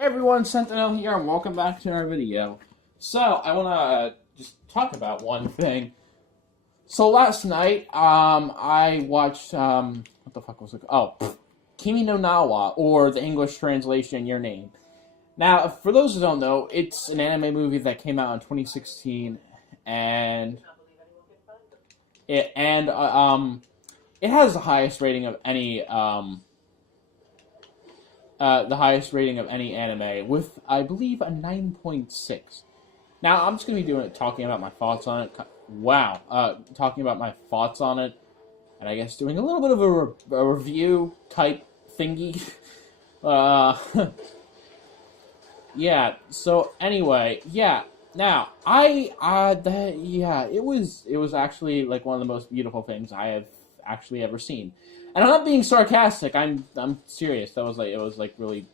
Hey everyone, Sentinel here, and welcome back to our video. So, I want to just talk about one thing. So last night, I watched, what the fuck was it? Kimi no Nawa, or the English translation, Your Name. Now, for those who don't know, it's an anime movie that came out in 2016, and it, and, it has the highest rating of any, anime with, I believe, a 9.6. Now, I'm just going to be talking about my thoughts on it. Wow. Talking about my thoughts on it, and I guess doing a little bit of a review type thingy. uh, yeah, so anyway, yeah. Now, it was actually like one of the most beautiful things I have actually ever seen. And I'm not being sarcastic. I'm serious. It was like really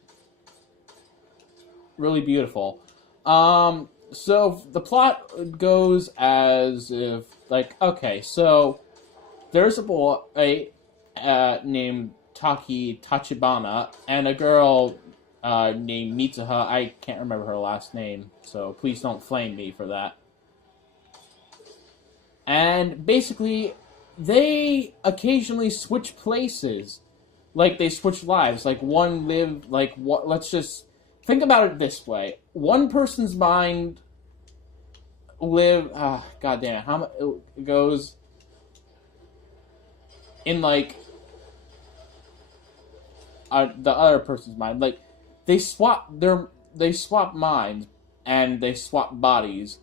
really beautiful. So the plot goes as if okay, so there's a boy named Taki Tachibana and a girl named Mitsuha. I can't remember her last name, so please don't flame me for that. And basically, they occasionally switch places. Like, they switch lives. Like, one live, like, what, let's just think about it this way. One person's mind god damn it, it goes in, like, the other person's mind. Like, they swap minds, and they swap bodies,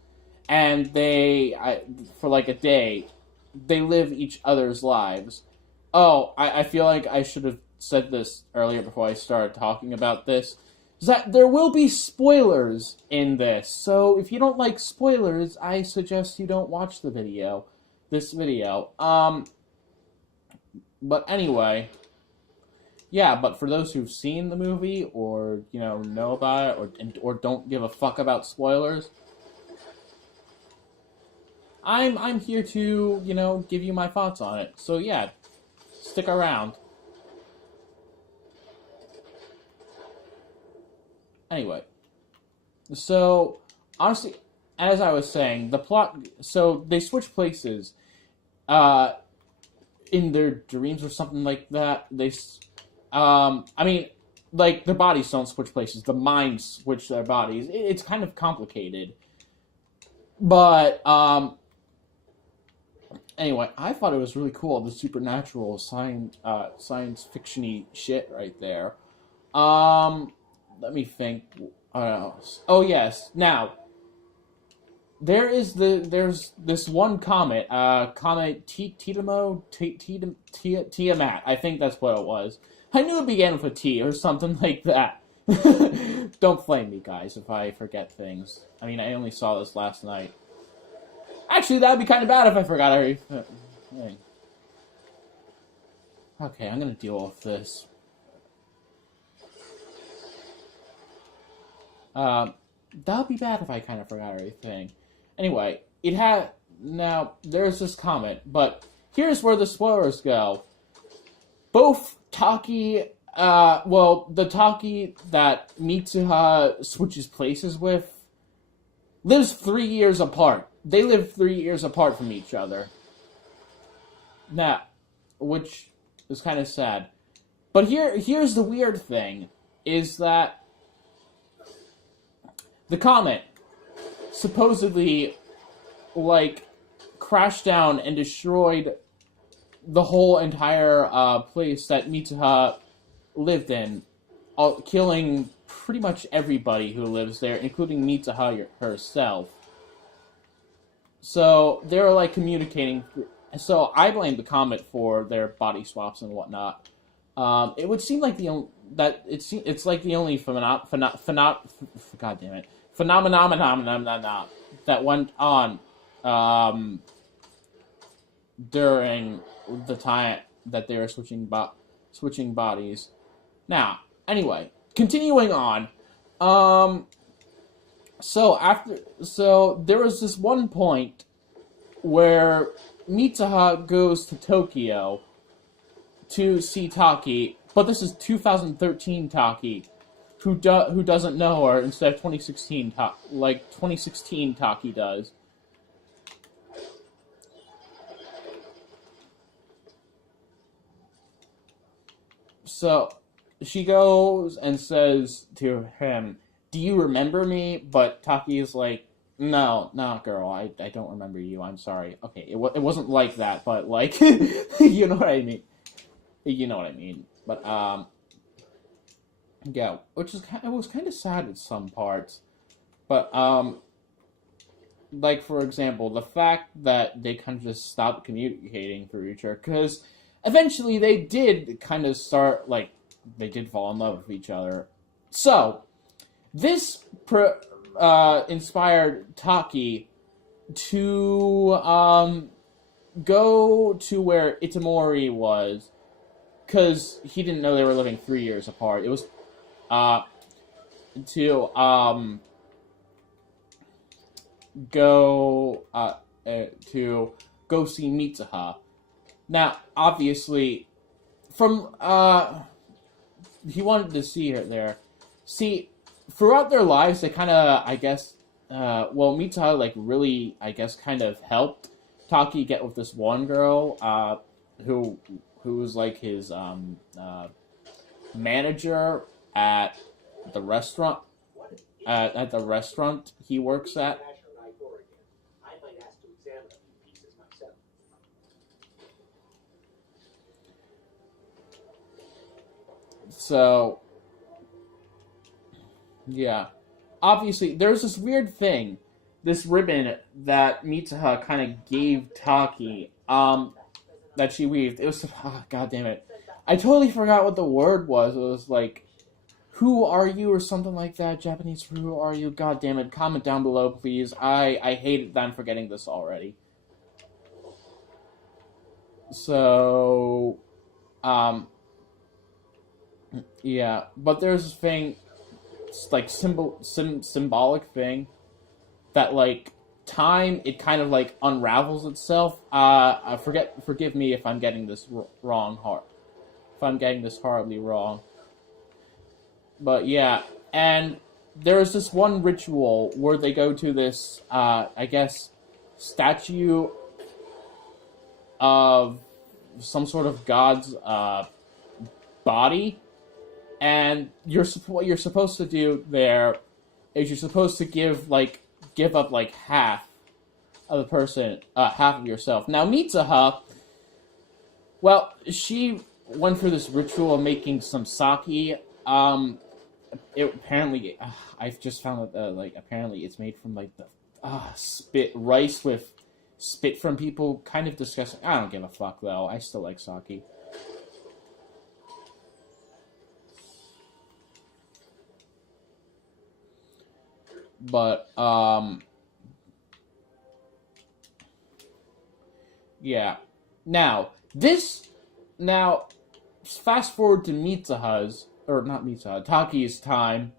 and for like a day, they live each other's lives. Oh, I feel like I should have said this earlier before I started talking about this. Is that there will be spoilers in this. So if you don't like spoilers, I suggest you don't watch this video. But anyway, yeah, but for those who've seen the movie or, know about it or don't give a fuck about spoilers, I'm here to, give you my thoughts on it. So yeah, stick around. Anyway, so honestly, as I was saying, the plot. So they switch places, in their dreams or something like that. I mean, like their bodies don't switch places. The minds switch their bodies. It's kind of complicated, but anyway, I thought it was really cool, the supernatural science fiction-y shit right there. Let me think. Oh yes. Now, there's this one comet, comet Tiamat. I think that's what it was. I knew it began with a T or something like that. Don't flame me, guys, if I forget things. I mean, I only saw this last night. Actually, that'd be kind of bad if I forgot everything. Okay, I'm gonna deal with this. That would be bad if I kind of forgot everything. Anyway, now, there's this comment, but here's where the spoilers go. Both Taki, the Taki that Mitsuha switches places with, lives 3 years apart. They live 3 years apart from each other. Now, which is kind of sad. But here's the weird thing, is that the comet supposedly, crashed down and destroyed the whole entire place that Mitsuha lived in, killing pretty much everybody who lives there, including Mitsuha herself. So they're communicating. So I blame the comet for their body swaps and whatnot. It would seem like it's like the only phenomenon that went on during the time that they were switching bodies. Now, anyway, continuing on. So there was this one point where Mitsuha goes to Tokyo to see Taki, but this is 2013 Taki, who doesn't know her instead of 2016 Taki does. So she goes and says to him, "Do you remember me?" But Taki is like, "No, no, girl, I don't remember you. I'm sorry." Okay, it wasn't like that, but like, you know what I mean. You know what I mean. But yeah, it was kind of sad at some parts, but like for example, the fact that they kind of just stopped communicating through each other, because eventually they did kind of start like they did fall in love with each other. So this inspired Taki to go to where Itamori was, because he didn't know they were living 3 years apart. It was to go to go see Mitsuha. Now, obviously, from he wanted to see her there. See, throughout their lives, they kind of, I guess, Mitsuha like really, I guess, kind of helped Taki get with this one girl, who was like his manager at the restaurant. At the restaurant he works at. So, yeah. Obviously, there's this weird thing, this ribbon that Mitsuha kind of gave Taki, that she weaved. It was, god damn it. I totally forgot what the word was. It was like, "Who are you?" or something like that. Japanese for "who are you?" God damn it. Comment down below, please. I hate it that I'm forgetting this already. So, yeah. But there's this thing, like, symbolic thing, that, like, time, it kind of, like, unravels itself. Forgive me if I'm getting this wrong, if I'm getting this horribly wrong. But yeah, and there's this one ritual where they go to this, I guess, statue of some sort of god's body, and what you're supposed to do there is you're supposed to give up like half of the person, half of yourself. Now Mitsuha, well, she went through this ritual of making some sake. Apparently, I've just found that like apparently it's made from like the rice with spit from people. Kind of disgusting. I don't give a fuck though. I still like sake. But yeah. Now fast forward to Mitsuha's, or not Mitsuha, Taki's time.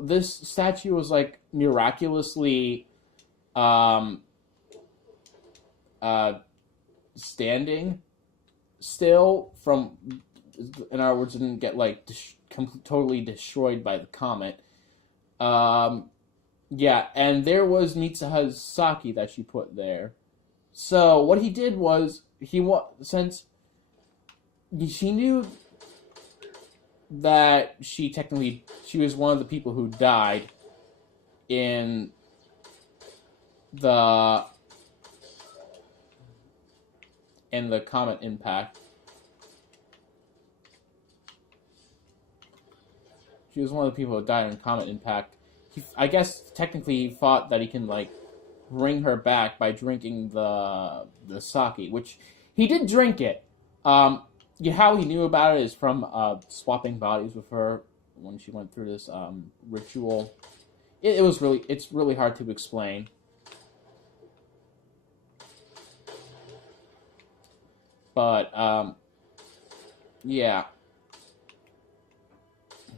This statue was like miraculously standing still, from, in other words, didn't get like totally destroyed by the comet. Yeah, and there was Mitsuha's sake that she put there. So what he did was since she knew that she was one of the people who died in the comet impact. She was one of the people who died in comet impact. I guess technically he thought that he can like bring her back by drinking the sake, which he did drink it. How he knew about it is from swapping bodies with her when she went through this ritual. It's really hard to explain. But yeah.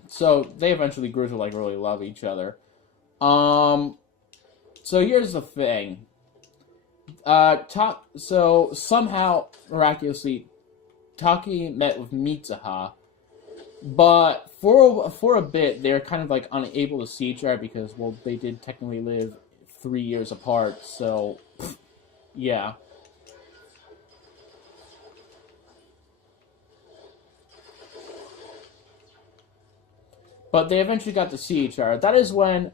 So they eventually grew to like really love each other. So here's the thing. So somehow miraculously, Taki met with Mitsuha, But for a bit, they're kind of like unable to see each other because, well, they did technically live 3 years apart. So, yeah. But they eventually got to see each other. That is when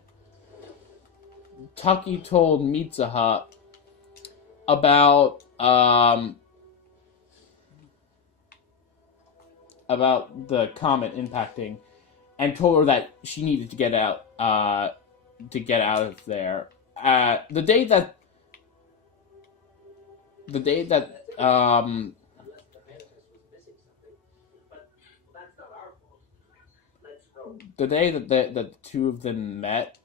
Taki told Mitsuha about about the comet impacting, and told her that she needed to get out of there. The day that the day that the two of them met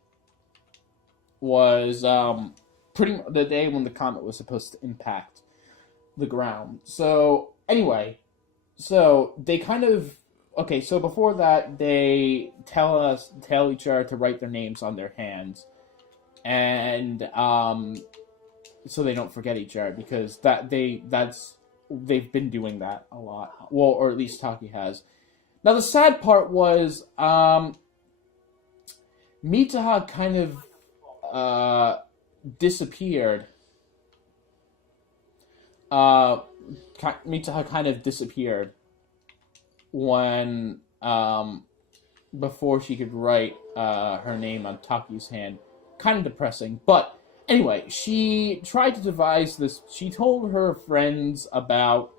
was pretty the day when the comet was supposed to impact the ground. So anyway, so they kind of okay. So before that, they tell each other to write their names on their hands, and so they don't forget each other because they've been doing that a lot. Well, or at least Taki has. Now the sad part was Mitsuha kind of disappeared. Mitsuha kind of disappeared when before she could write her name on Taki's hand. Kind of depressing, but anyway, she tried to devise this. She told her friends about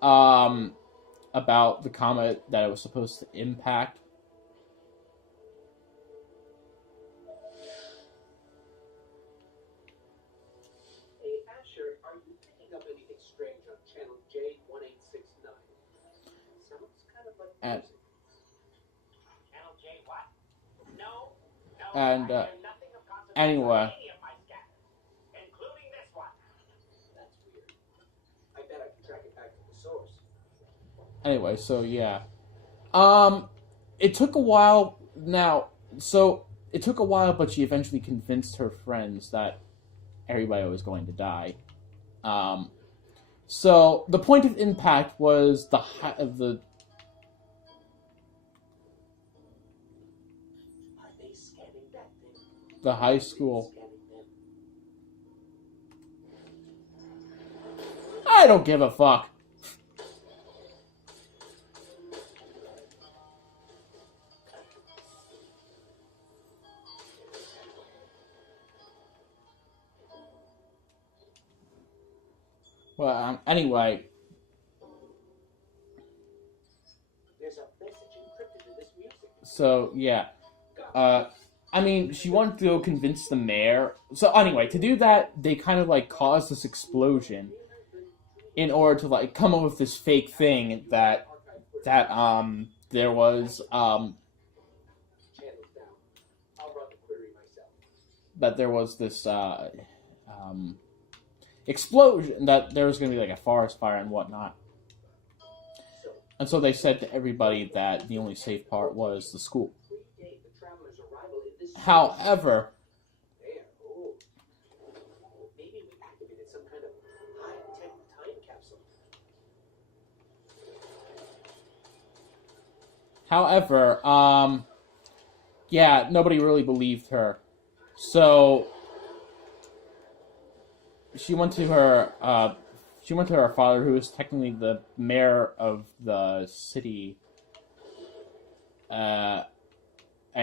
the comet that it was supposed to impact. Hey Asher, are you picking up anything strange on channel J1869? Sounds kind of like music. Channel J what? No, And nothing of consequence anyway, on any of my scanners, including this one. That's weird. I bet I can track it back to the source. anyway, so yeah, it took a while. It took a while, but she eventually convinced her friends that everybody was going to die. So the point of impact was the Are they scanning that thing? the high school. I don't give a fuck. Well, anyway, There's a message encrypted in this music. so yeah. I mean, she wanted to go convince the mayor. So anyway, to do that, they kind of like caused this explosion in order to like come up with this fake thing that there was Channels down. I'll run the query myself. that there was this explosion, that there was going to be like a forest fire and whatnot. So, And so they said to everybody that the only safe part was the school. predate the traveler's arrival in this However, there. Oh. Maybe we activated some kind of high-tech time capsule. yeah, nobody really believed her. So she went to her father, who was technically the mayor of the city, and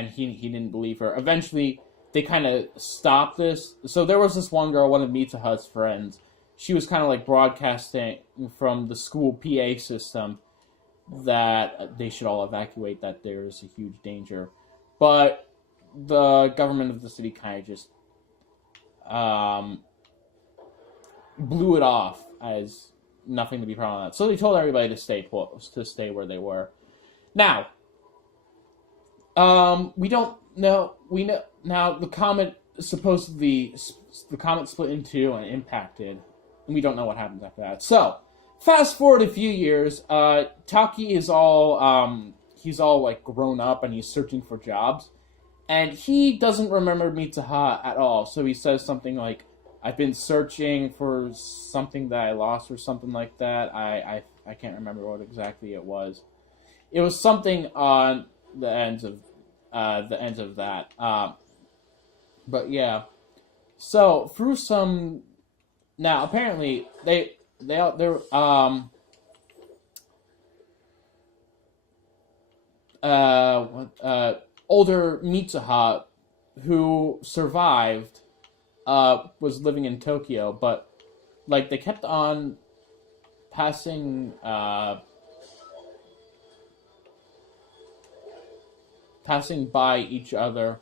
he didn't believe her. Eventually, they kind of stopped this. So there was this one girl, one of Mitsuha's friends. She was kind of like broadcasting from the school PA system that they should all evacuate, that there's a huge danger. But the government of the city kind of just blew it off as nothing to be proud of that. So they told everybody to stay put, to stay where they were. Now, we don't know. We know now the comet supposedly the comet split in two and impacted, and we don't know what happens after that. So, fast forward a few years. Taki is all he's all like grown up and he's searching for jobs, and he doesn't remember Mitsuha at all. So he says something like, I've been searching for something that I lost or something like that. I can't remember what exactly it was. it was something on the ends of that. But yeah, so through some now apparently they're older Mitsuha who survived was living in Tokyo, but like they kept on passing passing by each other.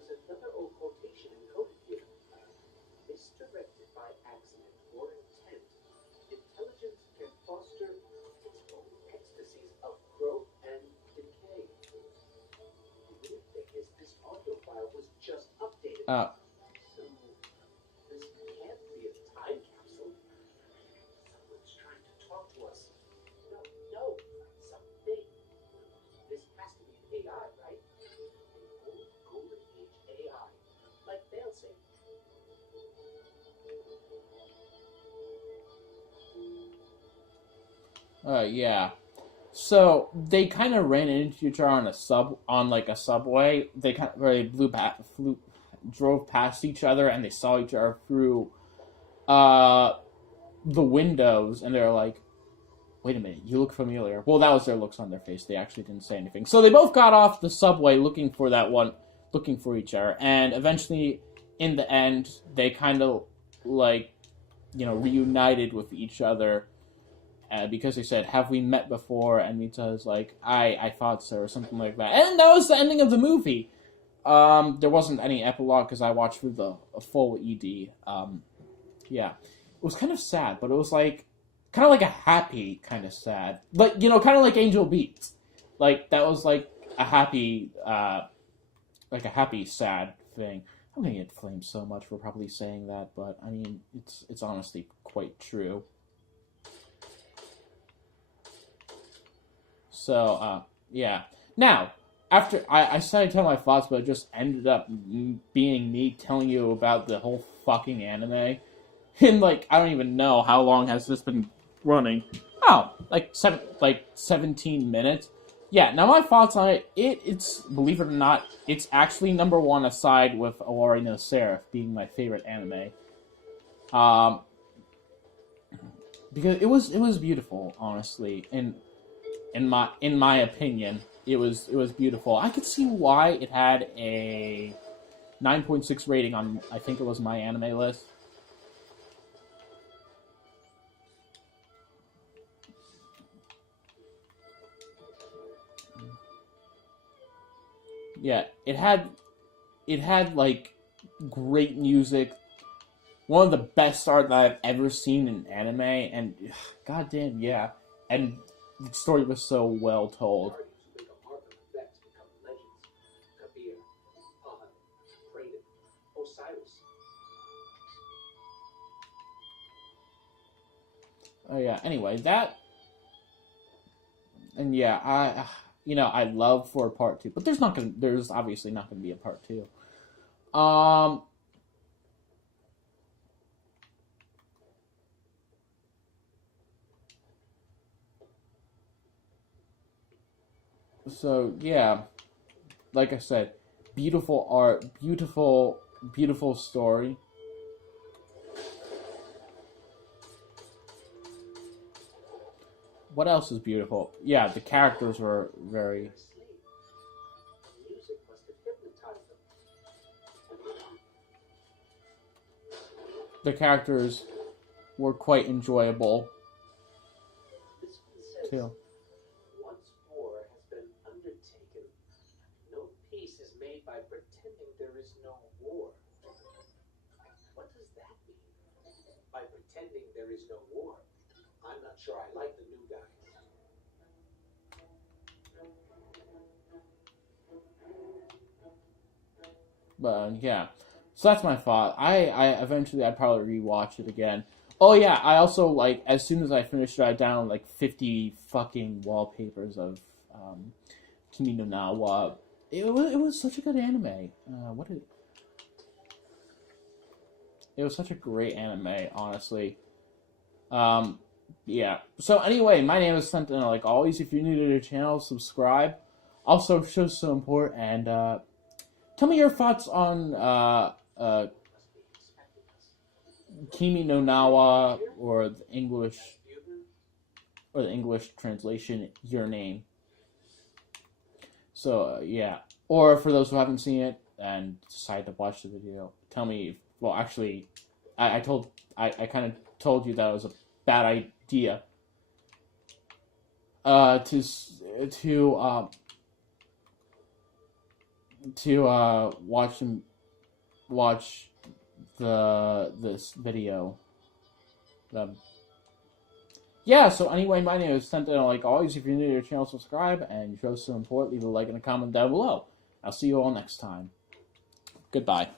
There's another old quotation encoded here. Misdirected by accident or intent, intelligence can foster its own ecstasies of growth and decay. The weird thing is this audio file was just updated. So this can't be a time capsule. Someone's trying to talk to us. No, something. This has to be an AI, right? An old golden age AI, like they'll say. Yeah. So they kind of ran into each other on like a subway. They kind of drove past each other, and they saw each other through the windows, and they're like, "Wait a minute, you look familiar." Well, that was their looks on their face. They actually didn't say anything. So they both got off the subway looking for each other, and eventually, in the end, they kind of like, reunited with each other. Because they said, "Have we met before?" And Mita's like, I thought so," or something like that. And that was the ending of the movie. There wasn't any epilogue because I watched through the full ED. Yeah. It was kind of sad, but it was like, kind of like a happy kind of sad. Like, kind of like Angel Beats. Like, that was like a happy sad thing. I'm gonna get flamed so much for probably saying that, but I mean, it's honestly quite true. So, yeah. Now, after I started telling my thoughts, but it just ended up being me telling you about the whole fucking anime. And, like, I don't even know how long has this been running. Oh, like 17 minutes. Yeah, now my thoughts on it, it's, believe it or not, it's actually number one aside with Awari no Seraph being my favorite anime. Because it was beautiful, honestly, and in my opinion, it was beautiful. I could see why it had a 9.6 rating on, I think it was my anime list. Yeah, it had like great music, one of the best art that I've ever seen in anime, and goddamn yeah, and the story was so well told. Oh yeah. Anyway, I'd love for a part 2, but there's obviously not gonna be a part 2. So yeah, like I said, beautiful art, beautiful story. What else is beautiful? Yeah, the characters were very. The characters were quite enjoyable too. Once war has been undertaken, no peace is made by pretending there is no war. What does that mean? By pretending there is no war? I'm not sure I like the new guy. But yeah, so that's my thought. I'd probably rewatch it again. Oh yeah, I also like as soon as I finished it, I downloaded like 50 fucking wallpapers of Kimi no Na. It was such a good anime. It was such a great anime, honestly. yeah. So anyway, my name is Sentinel. Like always, if you're new to the channel, subscribe. Also, show's so important. And tell me your thoughts on Kimi no Nawa, or the English translation, Your Name. So yeah. Or for those who haven't seen it and decide to watch the video, tell me. Well, actually, I kind of told you that it was a bad idea. To watch this video. Yeah. So anyway, my name is Sentinel. Like always, if you're new to your channel, subscribe, and show some support. Leave a like and a comment down below. I'll see you all next time. Goodbye.